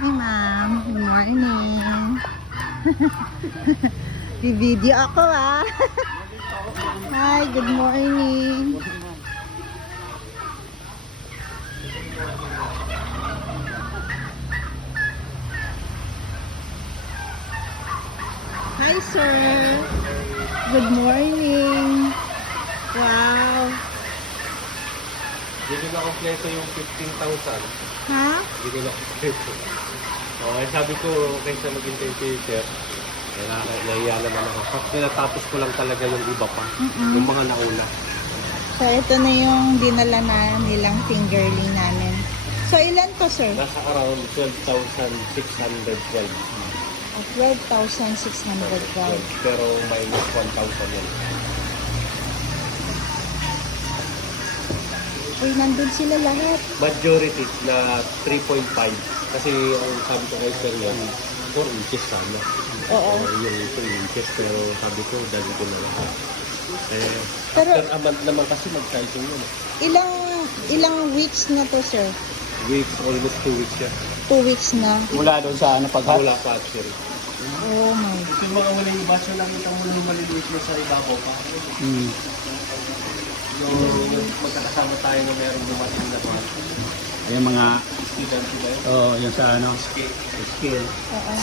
Hi, ma'am. Good morning. Video ako, ah. Hi, good morning. Hi, sir. Good morning. Wow. Hindi ko na kompleto yung 15,000. Ha? Hindi ko na kompleto. Okay, sabi ko, kaysa maghintay kay sir, nahiya naman ako. Pag tinatapos ko lang talaga yung iba pa, yung mga nauna. So, ito na yung dinala na nilang fingerling namin. So, ilan to, sir? Nasa around 12,612. 12,612. Pero minus 1,000 yun. Uy, nandun sila lahat. Majority na 3.5. Kasi ang sabi ko kay sir yan, 4 inches sana. Oo. Yung 3 inches, pero sabi ko, dali ko na lahat. Pero- After a month naman kasi mag-sizing yun. Ilang weeks na to, sir? Weeks, almost 2 weeks yan. 2 weeks na. Mula doon sa paghat. Wala pa actually. Oh my. Yung mga wala yung baso lang itang muna yung maliliit na sa ibabaw pa. Yung magkakasama tayo na mayroong dumating na mga Yung mga, student ba yun? yung sa skill. Oo.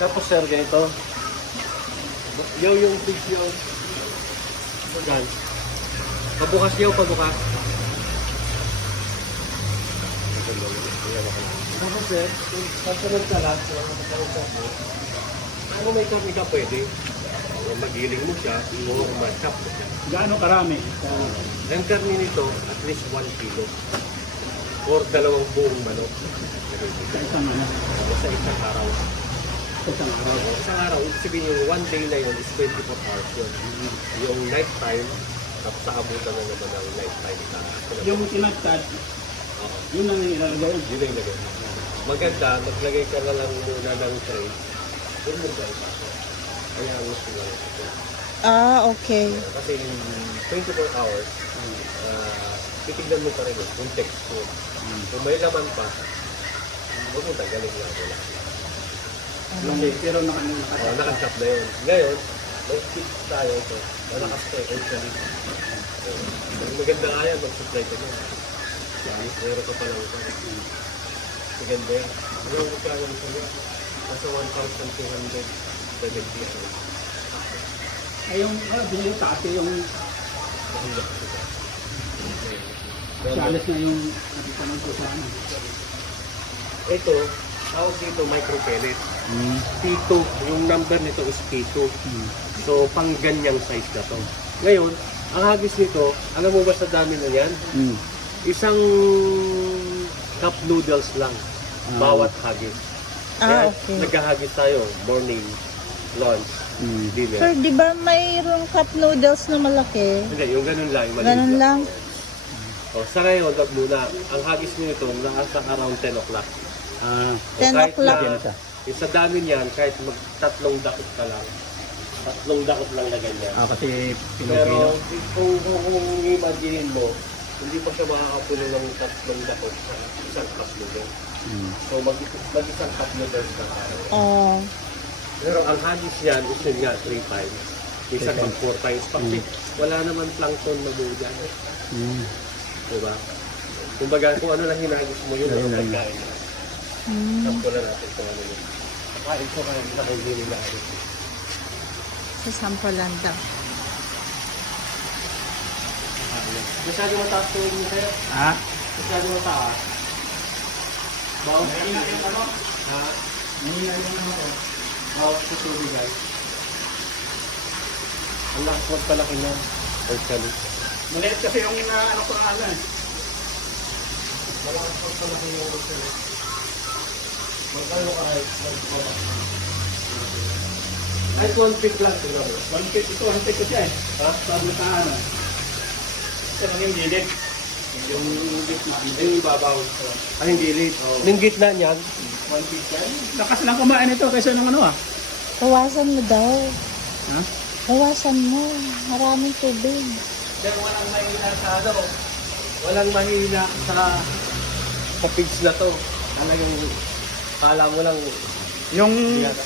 Tapos sir, ganito. Yung video. Magan. Pabukas yaw, pabukas. Tapos sir, kung kasunod ka lang, ano may kami ka pwede? Magiling mo siya, o ma-chop mo siya. Gaano karami? Ang karni nito, at least 1 kilo. Or 2 buong manok. Sa isang Sa isang araw. sa isang araw. Isang araw, ibig sabihin yung 1 day na yun is 24 hours yun. Yung night time, tapos sa abutan na naman ng night time. Yung tinagtad, yun ang ilalagay. Yun ang lagay. Maganda, maglagay ka na lang muna ng tray. Doon mo sa isa. Kaya ang gusto lang. Ah, okay. Kasi yung 24 hours, titignan mo pa rin yung texture. Kung may laman pa, huwag mo tanggalin nga wala. Pero nakatad. Nakachop na yun. Ngayon, may stick tayo ito. Nakastay actually. Maganda nga yan, mag-supply ka na. Meron ka pa lang ito. Maganda yan. Ano yung kaya nito niya? Nasa 1,270. Ay, yung binili tate, yung Mahingak sila. salas na yung nagtanong ko sa ano. Ito, tawag dito micro pellet. P2, yung number nito is P2. So, pang ganyang size na to. Ngayon, ang hagis nito, alam mo ba sa dami na yan? Isang cup noodles lang. Bawat hagis. Ah, Kaya, okay. Naghahagis tayo, morning, lunch, dinner. Sir, di ba mayroong cup noodles na malaki? Hindi, yung ganun lang. Yung maliit Ganun lang. O, sa ngayon, wag muna. Ang hagis nito, nasa around 10 o'clock. 10 o'clock. Sa dami niyan, kahit mag-3 dakot ka lang. 3 dakot lang na ganyan. Kasi Pero kung imagine mo, hindi pa siya makakapuno ng 3 dakot sa isang cup noodles. So mag-isang cup noodles na tayo. Oh. Pero ang hagis niyan is yun nga 3 times. Isang 4 times. Kasi wala naman plankton na buo dyan. Diba? Kumbaga, kung ano lang hinagis mo, yun ang pagkain mo. Sampo na natin kung ano yun. Kain ko kaya kita kung hindi nila ayos. Sa sampulan daw. Masyado mataas ko yun sa'yo. Ha? Masyado mataas. Bawas ka na yung ano? Ha? Bawas ko tubig guys. Ang lakas wag palaki niya. Actually. Maliit kasi yung ano ko na ano. Malakas wag palaki yung actually. Magkano ka kahit magkano? Kahit 1 feet lang. Tingnan mo. 1 feet ito, 1 feet ko siya eh. Sabi sa ano. Ito lang yung gilid. Yung gitna. Yung ibabaw. Ay, hindi late. Yung gitna niyan, 1 feet yan. Lakas lang kumain ito kaysa nung ano ah. Bawasan mo daw. Ha? Bawasan mo. Maraming tubig. Then walang mahina sa ano, walang mahina sa pigs na to. Talagang kala mo lang. Yung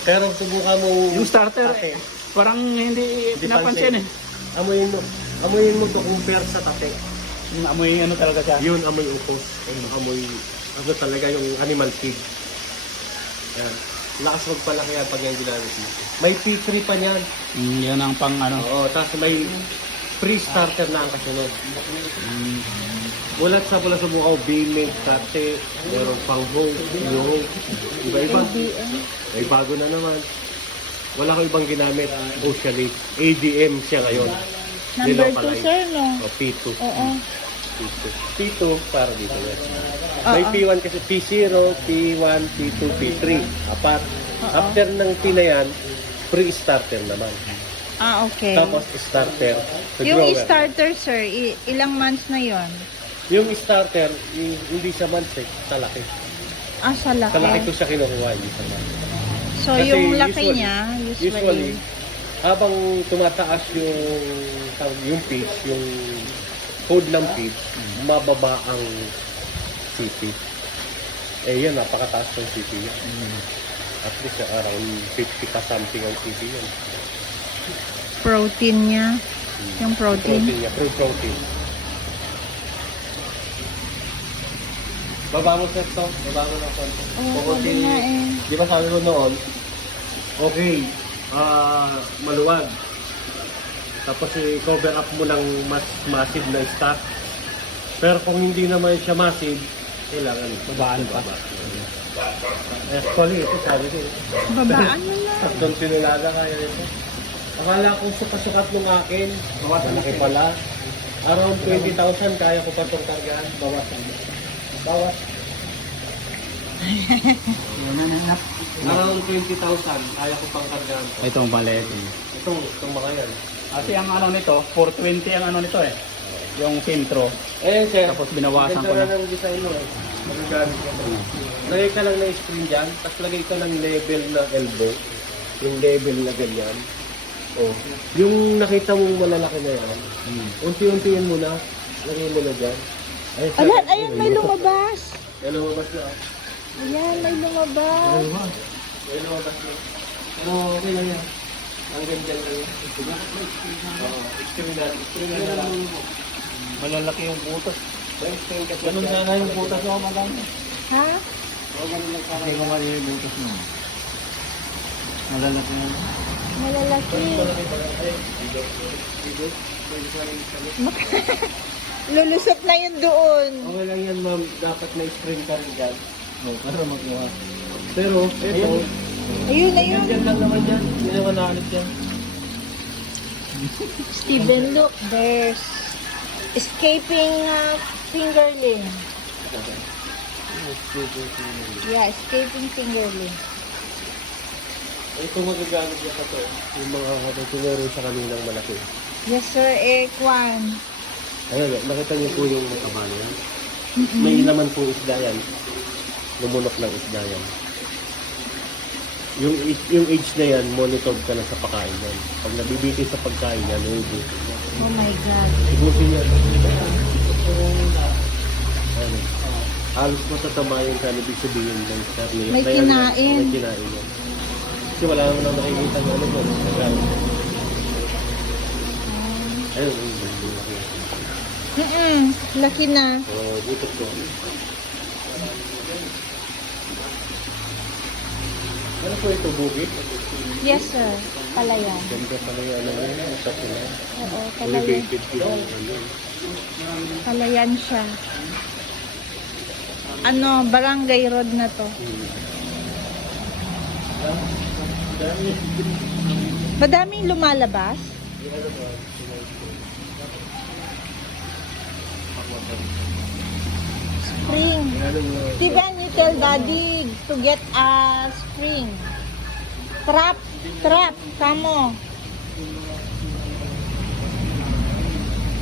Pero subukan mo starter, tate. parang hindi Hindi napansin eh. Amoyin mo to compare sa tate. Yung amoy ano talaga siya. Yun, amoy utos. Amoy, ano talaga yung animal feed. Yan. Lakas magpalaki yan pag yung ginamit mo. May P3 pa niyan. Yan ang pang ano. Oo, tapos may pre-starter na ang kasunod. Bulat sa bukaw, B-Mate, tate, meron pang home, yung iba-iba. May bago na naman. Wala ko ibang ginamit. Oceanic. ADM siya ngayon. Number 2, sir, no? O, P2. Oo. P2. P2 para dito yan. Oo. May P1 kasi P0, P1, P2, P3. Apat. After ng P na yan, pre-starter naman. Ah, okay. Tapos starter. sa Yung grower. starter, sir, ilang months na yon? Yung starter, hindi sa months eh, sa laki. Ah, sa laki. Sa laki ko siya kinukuha, hindi sa months. So, Kasi yung laki usually- niya, Usually, usually, habang tumataas yung feeds, yung code ng feeds, mababa ang CP. Eh yan, napakataas ng CP yan. At least around 50 ka something ang CP yan. protein niya. Yung protein. Protein niya, crude protein. Baba mo sir to, baba mo ng konti. Oo, sabi nga eh. Di ba sabi mo noon, okay, maluwag. Tapos i-cover up mo ng mas massive na stock. Pero kung hindi naman siya massive, kailangan babaan pa. Actually, ito sabi ko. Babaan mo na. Doon tinulaga kaya ito. Akala ko sukat-sukat ng akin. Malaki pala. Around 20,000 kaya ko pa itong kargaan. Bawasan. Bawas. Around 20,000 kaya ko pang kargaan. Ito ang maliit. Itong mga yan. Kasi ang ano nito, 420 ang ano nito eh. Yung sentro. Eh, sir. Tapos binawasan ko Ganda na. ng design mo eh. Magagamit ko ito. Lagay ka lang ng screen dyan, tapos lagay ka ng level na elbow. Yung level na ganyan. Oh. Yung nakita mong malalaki na yan, unti-untiin mo na. Lagay mo na dyan. Ay, sir. Ayan, ayun, may lumabas. May lumabas na. Ayan, may lumabas. May lumabas na. Pero okay lang yan. Ang ganda lang yan. Screen na. Screen na lang. Malalaki yung butas. Ganun sana yung butas mo, madam. Ha? Hindi ko mali yung butas mo. Malalaki na. Malalaki. Lulusot na yun doon. Okay lang yan, ma'am. Dapat may screen ka rin dyan. Para magkuha. Pero, ito, Ayun, ayun. yan lang naman yan. Hindi naman nakalit yan. Steven, look, there's escaping fingerling. Yeah, escaping fingerling. Ito magagamit niya ka to. Yung mga tinuro sa kaninang malaki. Yes, sir. Kwan. Ayun, nakita niyo po yung kabalo yan. May naman po isda yan. Lumunok ng isda yan. Yung age na yan, monitor ka na sa pagkain yan. Pag nabibitin sa pagkain yan, uubusin yan. Oh my God. Ubusin yan. Ano? Halos matatama yung kan, ibig sabihin ng star niya. May kinain. May kinain yan. Kasi wala naman na makikita ng ano mo. Ayun, Laki na. butot ko. Ano po ito, bukit? Yes, sir. Palayan. Ganda pala yung ano yun, usap ko na. Oo, palayan. Elevated yun. Palayan siya. Ano, barangay road na to. Madaming lumalabas. Spring. Steven, you tell daddy to get a spring. Trap. Kamo.